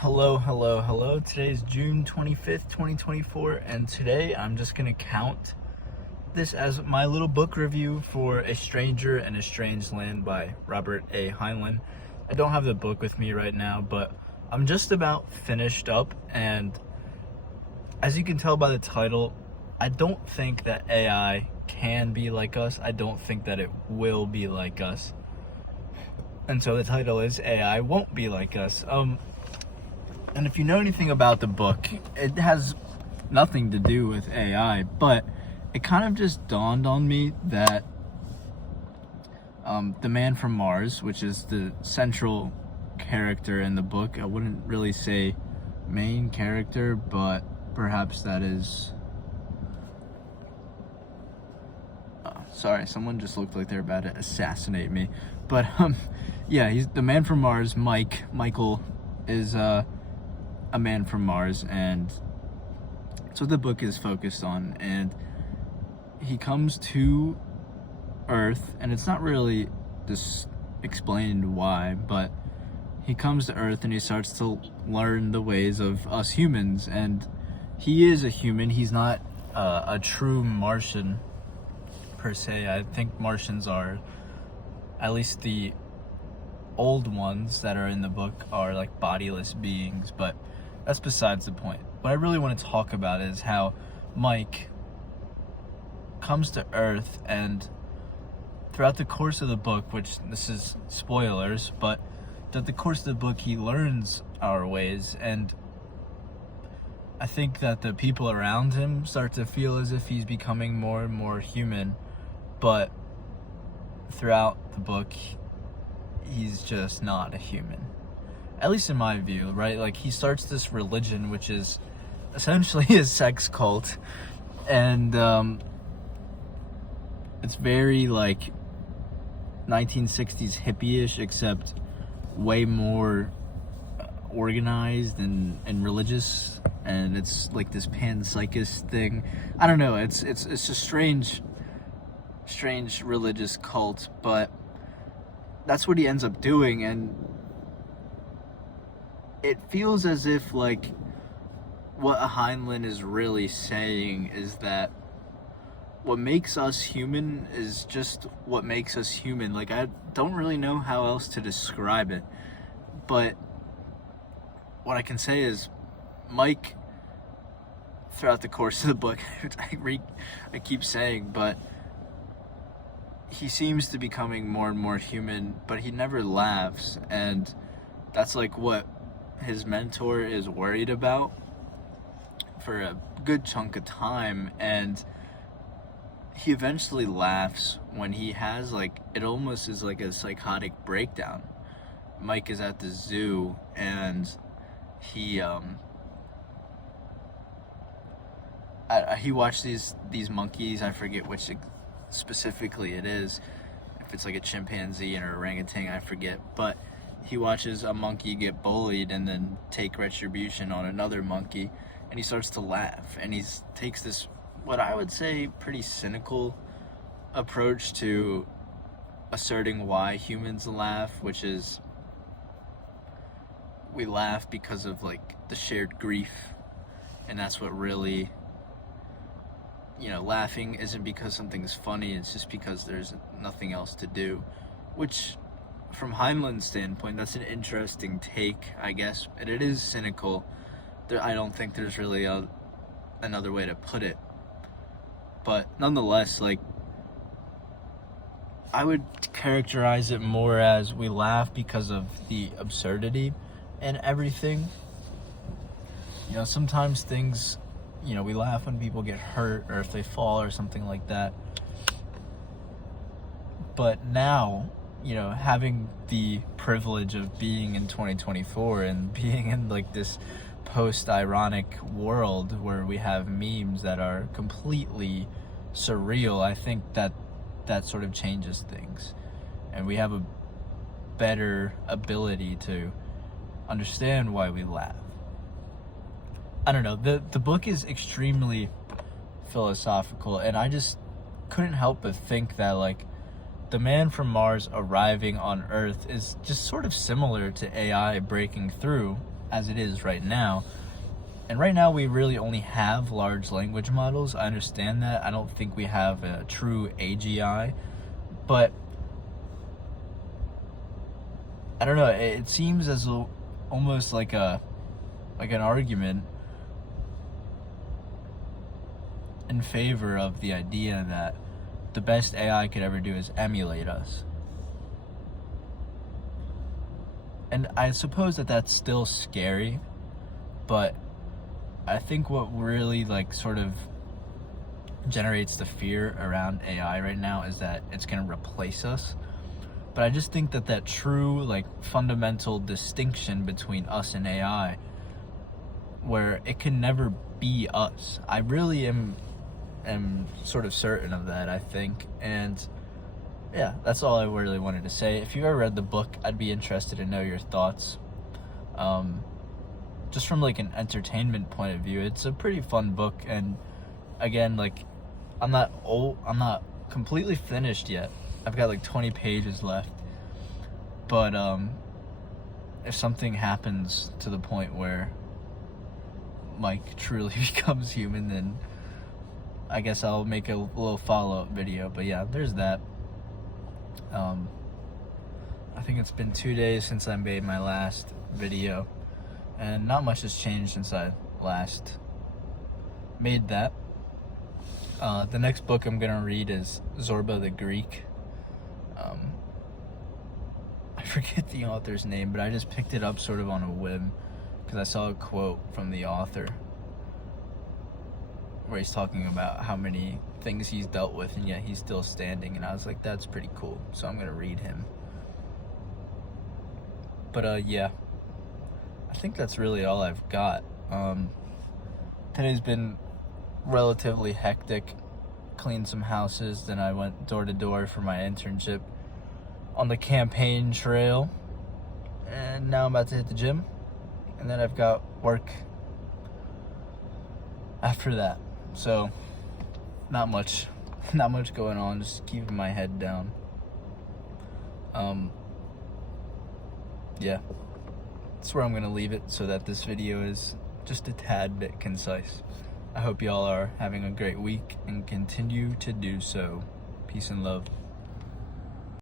Hello. Today's June 25th, 2024, and today I'm just going to count this as my little book review for A Stranger in a Strange Land by Robert A. Heinlein. I don't have the book with me right now, but I'm just about finished up, and as you can tell by the title, I don't think that AI can be like us. I don't think that it will be like us. And so the title is AI Won't Be Like Us. And if you know anything about the book, it has nothing to do with AI, but it kind of just dawned on me that the man from Mars, which is the central character in the book, I wouldn't really say main character, but perhaps that is... sorry, someone just looked like they're about to assassinate me. But yeah, he's the man from Mars. Michael is a man from Mars, and that's what the book is focused on. And he comes to Earth, and it's not really just explained why, but he comes to Earth and he starts to learn the ways of us humans. And he is a human. He's not a true Martian per se. I think Martians are, at least the old ones that are in the book, are like bodiless beings, but that's besides the point. What I really want to talk about is how Mike comes to Earth, and throughout the course of the book, which this is spoilers, but throughout the course of the book, he learns our ways, and I think that the people around him start to feel as if he's becoming more and more human, but throughout the book, he's just not a human. At least in my view, right? Like, he starts this religion, which is essentially a sex cult, and it's very like 1960s hippie-ish, except way more organized and religious, and it's like this panpsychist thing. I don't know, it's a strange religious cult, but that's what he ends up doing. And it feels as if, like, what Heinlein is really saying is that what makes us human is just what makes us human. Like, I don't really know how else to describe it, but what I can say is Mike, throughout the course of the book, I keep saying, but he seems to be becoming more and more human, but he never laughs, and that's like what his mentor is worried about for a good chunk of time. And he eventually laughs when he has, like, it almost is like a psychotic breakdown. Mike is at the zoo, and he watched these monkeys. I forget which specifically it is, if it's like a chimpanzee and an orangutan, I forget, but he watches a monkey get bullied and then take retribution on another monkey, and he starts to laugh, and he takes this, what I would say, pretty cynical approach to asserting why humans laugh, which is we laugh because of, like, the shared grief, and that's what really, you know, laughing isn't because something's funny, it's just because there's nothing else to do, which, from Heinlein's standpoint, that's an interesting take, I guess. And it is cynical. I don't think there's really another way to put it. But nonetheless, like, I would characterize it more as we laugh because of the absurdity and everything. You know, sometimes things, you know, we laugh when people get hurt or if they fall or something like that. But now, you know, having the privilege of being in 2024 and being in, like, this post-ironic world where we have memes that are completely surreal, I think that sort of changes things, and we have a better ability to understand why we laugh. I don't know, the book is extremely philosophical, and I just couldn't help but think that, like, the man from Mars arriving on Earth is just sort of similar to AI breaking through as it is right now. And right now we really only have large language models. I understand that. I don't think we have a true AGI, but I don't know, it seems as though almost like an argument in favor of the idea that the best AI could ever do is emulate us. And I suppose that that's still scary, but I think what really like sort of generates the fear around AI right now is that it's going to replace us. But I just think that true like fundamental distinction between us and AI, where it can never be us. I really am sort of certain of that, I think. And yeah, that's all I really wanted to say. If you've ever read the book, I'd be interested to know your thoughts. Just from like an entertainment point of view, it's a pretty fun book. And again, like I'm not completely finished yet. I've got like 20 pages left. But if something happens to the point where Mike truly becomes human, then I guess I'll make a little follow-up video. But yeah, there's that. I think it's been 2 days since I made my last video, and not much has changed since I last made that. The next book I'm gonna read is Zorba the Greek. I forget the author's name, but I just picked it up sort of on a whim because I saw a quote from the author where he's talking about how many things he's dealt with and yet he's still standing, and I was like, that's pretty cool, so I'm gonna read him. But yeah, I think that's really all I've got. Today's been relatively hectic. Cleaned some houses, then I went door to door for my internship on the campaign trail, and now I'm about to hit the gym, and then I've got work after that. So not much going on, just keeping my head down. Yeah, that's where I'm gonna leave it, so that this video is just a tad bit concise. I hope y'all are having a great week and continue to do so. Peace and love.